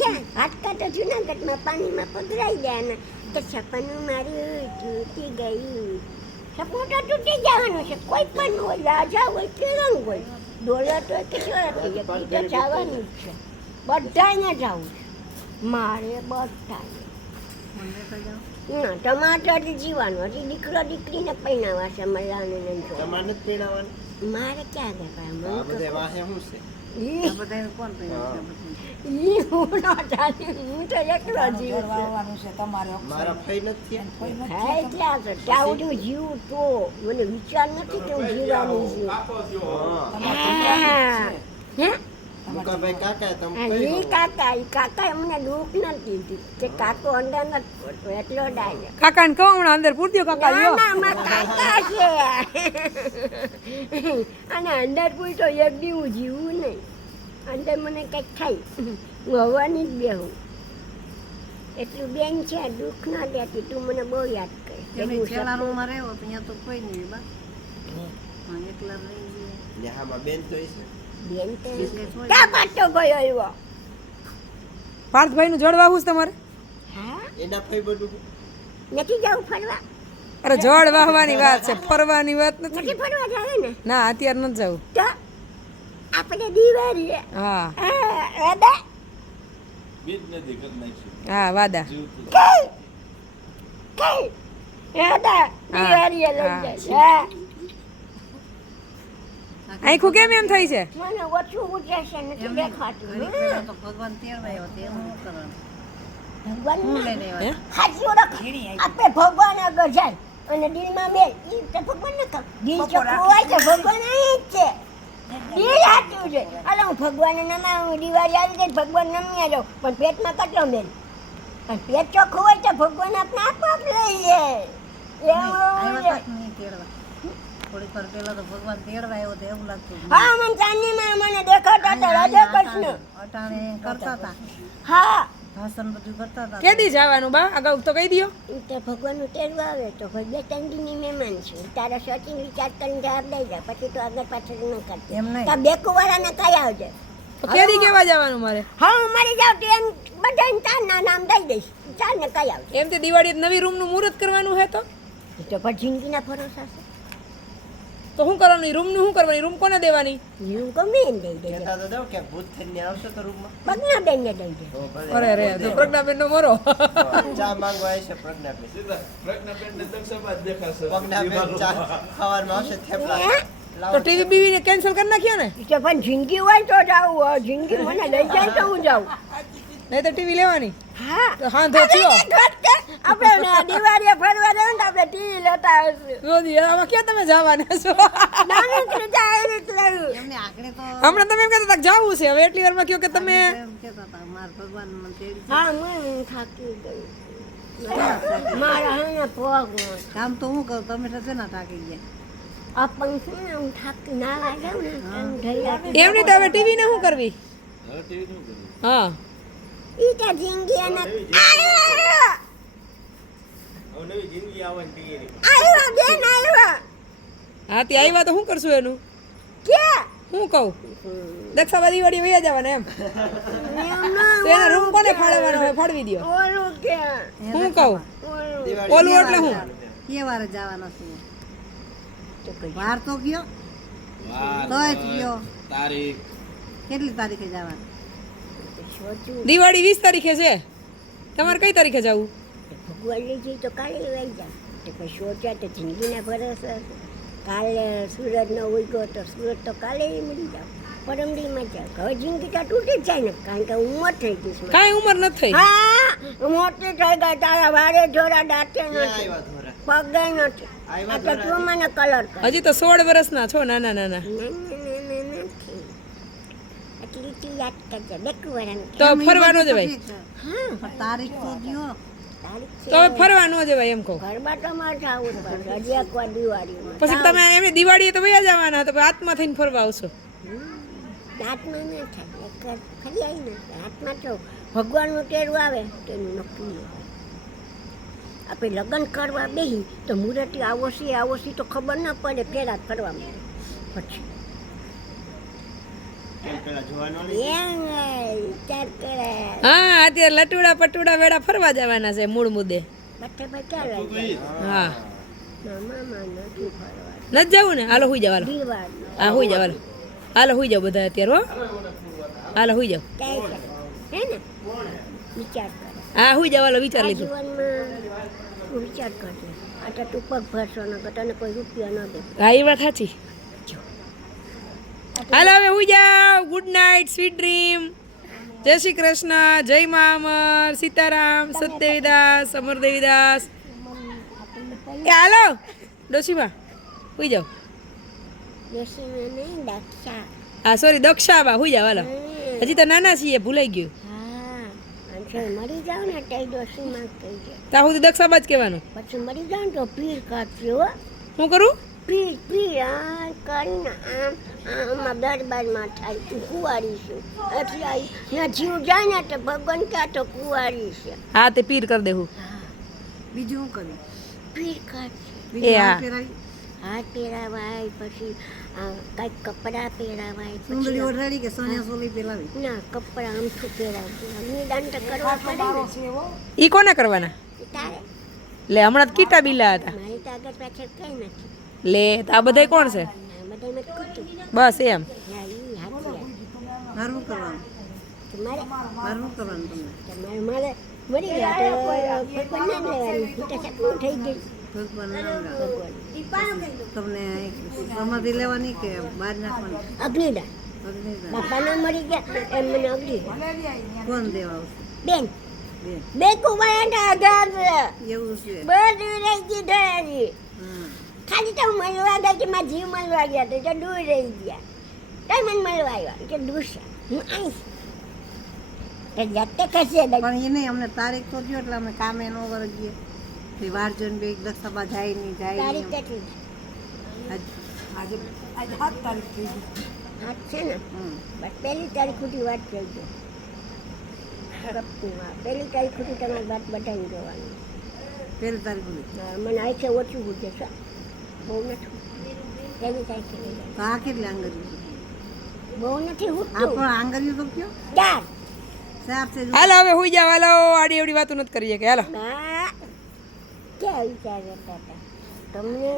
છે. હાડકા તો જુનાગઢમાં પાણીમાં પધરાઈ ગયા કે સપનું મારું તૂટી ગયું. સપનું તો તૂટી જવાનું છે. કોઈ પણ હોય રાજા હોય કે રંગ હોય દોલત હોય કે શોહરત હોય તો જવાનું જ છે. બધાને જવું છે. મારે બધાને. ના ટમાટર જીવાનું હજી દીકરો દીકરીને પહેણાવા છે મલાને મારે ક્યાં ગયા વિચાર નથી કે હું જીવાનું છું. હા કાકા તમે હા, ઈ કાકા ઈ કાકા અમને દુઃખ નથી દીધું કે કાકો અંદર નથી પડતો એટલો ડાય. કાકાને કહો હમણાં અંદર પૂરી દો કાકા લ્યો. ના મારા કાકા છે. અને અંદર પૂછ તો એક દી હું જીવું નહીં. અંદર મને કંઈક થાય. હું હવાની જ બેહું. એટલું બેન છે દુઃખ ના દેતી. તું મને બહુ યાદ કરે. એકલા નેહામાં બેન તો છે. બેન તો ક્યાં પાછો ગયો એવો પાર્થભાઈ નું જળ વાહવું છે તમારે? એના ફઈ બધું નથી જવું ફરવા? અરે જળ વાહવાની વાત છે ફરવાની વાત નથી. નથી ફરવા જાય ને? ના અત્યારે નથી જવું. તો આપણે દિવાળી હા. વાદા? બીજ નથી હા દાદા હા વાદા. કઈ? કઈ? વાદા દિવાળી લઈ જાય હા. આખું કેમ એમ થઈ છે? મને ઓછું ઉજાશે નથી દેખાતું. ભગવાન હે? હાચી ઓળખ. આપણે ભગવાન આગળ જાય અને દિલમાં બે ઈ તો ભગવાન ને કહું દિલ ચોખ્ખું હોય છે ભગવાન અહીં જ છે. દિલ હાચું છે. અલે હું ભગવાન નમા હું દિવાળી આવી ગઈ ભગવાન નમ્યા જાઉં પણ પેટમાં કેટલો મેલ? પણ પેટ ચોખ્ખું હોય તો ભગવાન આપણે આપોઆપ લઈ જાય. એવું હા મને ચાંદનીમાં મને દેખાતા હતા રાધા કૃષ્ણ. હા. કેદી જવાનું બા? અગાઉ તો કહી દો ઈ તો ભગવાનનું તેડવું આવે તો ભાઈ બે ત્રણ દીની મહેમાન છું. તારા સચિન વિચાર કરીને જવાબ દઈ જાય. પછી તો આગળ પાછળ ન કરતી એમ નહીં. તો બે કુવારાને કઈ આવજે. કેદી કેવા જવાનું મારે? હા હું મરી જાઉં તો એમ બધાને ચાર ના નામ દઈ દઈશ. ચાર ને કઈ આવજે. એમ તે દિવાળી નવી રૂમનું મુહૂર્ત કરવાનું હે તો? તો પણ જિંદગીના ભરોસા છે. તો શું કરવાનું? રૂમનું શું કરવાની? રૂમ કોને દેવાની? રૂમ ગમે એને દઈ દે. કહેતા તો દઉં કે ભૂત થઈને આવશે તો રૂમમાં. બેન ને દઈ દે. અરે રે તો પ્રજ્ઞાબેન નો મરો. ચા માંગવા આવશે પ્રજ્ઞાબેન? પ્રજ્ઞાબેન ચા ખાવામાં આવશે થેપલા. તો ટીવી બીવી કેન્સલ કરી નાખ્યા ને? કે પણ જિંદગી હોય તો જાવું હોય જિંદગી મને લઈ જાય તો હું જાઉં. નહીં તો ટીવી લેવાની. હા. તો હાંધો થયો આપણે દિવાળીએ ફરવા જવું તો આપણે આવશું ક્યાં તમે જવાના છો? હમણાં તમે એમ કહેતા હતા કે છે હવે એટલી વારમાં કહો કે તમે કામ તો હું કરું તમે થાકી ગયા? આપણ છે ને હું થાકી ના જાઉં ને એમ ઢળિયા એમ નહીં તો હવે ટીવી ને શું કરવી? હા. ઈ તો જિંદગી અને આવ્યો આવ્યો બેન આવ્યો. હા તે આવ્યા તો શું કરશું એનું? કે? હું કહું? દક્ષાબા દિવાળી વયા જવાના એમ. એનો રૂમ કોને ફાળવવાનો હોય? ફાળવી દો ઓલું કે. હું કહું? ઓલું. એટલે હું. કે વારે જવાના છું. વાર તો ગયો. તોય જ ગયો. કેટલી તારીખે જવાનું? દિવાળી વીસ તારીખે છે. તમારે કઈ તારીખે જવું? જઈ તો કાલે લઈ જાય તો કોઈ સોચ્યા તો જિંદગીના ભરોસા કાલે સુરતનો ઉગ્યો તો સુરત તો કાલે મળી જાવ. પરમડીમાં જાવ હવે જિંદગી તો તૂટી જ જાય ને કારણ કે ઉંમર થઈ ગઈ. કાંઈ ઉંમર નથી થઈ? હા મોટી થઈ ગઈ તારા વારે જોરા દાંતે નથી. પગે નથી. આ તો તું મને કલર કર. હજી તો સોળ વર્ષના છો નાના નાના. તું યાદ કરજે બેકું વરાનું. તો ફરવાનું પણ તારીખ તો તો ફરવા ન જવાય એમ કહો. ગરબા તમારે મારે જવું પડશે હજી એક દિવાળીમાં પછી તમે એમ દિવાળીએ તો વયા જવાના તો હાથમાં થઈને ફરવા આવશો. હાથમાં ના થાય એક વાર આવી ને હાથમાં તો ભગવાનનું ટેરવું આવે તો એનું નક્કી આપણે લગ્ન કરવા બેહી તો મુરતી આવો છે આવો તો ખબર ના પડે ફેરા ફરવા માંડે પછી કેમ પેલા જોવા ન લઈ એમ વિચાર કરે હા અત્યારે લટુડા પટુડા વેડા ફરવા જવાના છે મૂળ મુદ્દે. હા. નથી જવું ને? હાલો હુઈ જાવ હાલો. હા હુઈ જાવ હાલો. હાલો હુઈ જાવ બધા અત્યારે હો. હાલો હુઈ જાવ હે ને? હા હુઈ જાવ હાલો વિચાર લીધો વિચાર કરજો આટલા તું પગ ભરશો ન કોઈ રૂપિયા ન દે. હા એ વાત સાચી. હાલો હવે હુઈ જાવ ગુડ નાઇટ સ્વીટ ડ્રીમ જય શ્રી કૃષ્ણ જય મા અમર સીતારામ સત્યવિદાસ અમર દેવીદાસ એ હાલો ડોશીમાં હુઈ જાઓ હા સોરી દક્ષાબા હુઈ જાવ હાલો હજી તો નાના છીએ ભૂલાઈ ગયું હા મરી જાવ ને તે ડોસીમાં કહી દક્ષાબા જ કહેવાનું પછી મરી જાવ તો પીર કાઢજો હો શું કરું પીર પીર કરીને આમ આમાં દરબારમાં થાય તું કુંવારી છું. એટલે આ જીવ જાય ને તો ભગવાન ક્યાં તો કુંવારી છે. હા તે પીર કરી દેવું બીજું શું કર્યું પીર કાઢશે એ હા. હાથ પહેરાવાય પછી આ કપડાં પહેરાવાય સુંદરી ઓઢાડી કે સોનિયા સોલી પહેરાવી? ના કપડાં આમથું પહેરાવતું અગ્નિદાન તો કરવા પડે ને. ઈ કોને કરવાના? તારે? લે હમણાં તો કીટા બિલા હતા. મારી તો આગળ પાછળ કંઈ નથી. લે તો આ બધા કોણ છે? બસ એમ. તમને? સમાધિ લેવાની કે બહાર નાખવાની? અગ્નિદાન. બાપાના મરી ગયા એમ મને અગ્નિ કોણ દેવા બેન. બે બે આધાર એવું છે. બધું રહી ગયું ખાલી તો મળવા ગયા કે મારા જીવ મળવા ગયા તો તો દૂર રહી ગયા. તો મને મળવા આવ્યા કે દૂર છે. હું આવીશ તો જાતે કશે પણ એ નહીં અમને તારીખ તો થયો એટલે અમે કામે ન વર્ગીએ તે વાર જોઈને બે દસ્તાબા જાય નહીં જાય તારીખ કેટલી આજે આજે સાત તારીખ થઈ ગઈ. છે ને? બસ પહેલી તારીખ સુધી વાત થઈ ગઈ. પહેલી તારીખ સુધી તમારી વાત બતાવી જોવાની. પહેલી તારીખ મને આ છે ઓછું પૂછે છે. બહુ નથી. કેટલી આંગળીઓ? બહુ નથી હું ઉઠતું આંગળીઓ તો કયો? ચાર ચાર છે જો. હાલો હવે હુઈ જાવ હાલો આડી એવડી વાતો નથી કરીએ કે હાલો. ક્યાં વિચાર કરતા હતા? તમને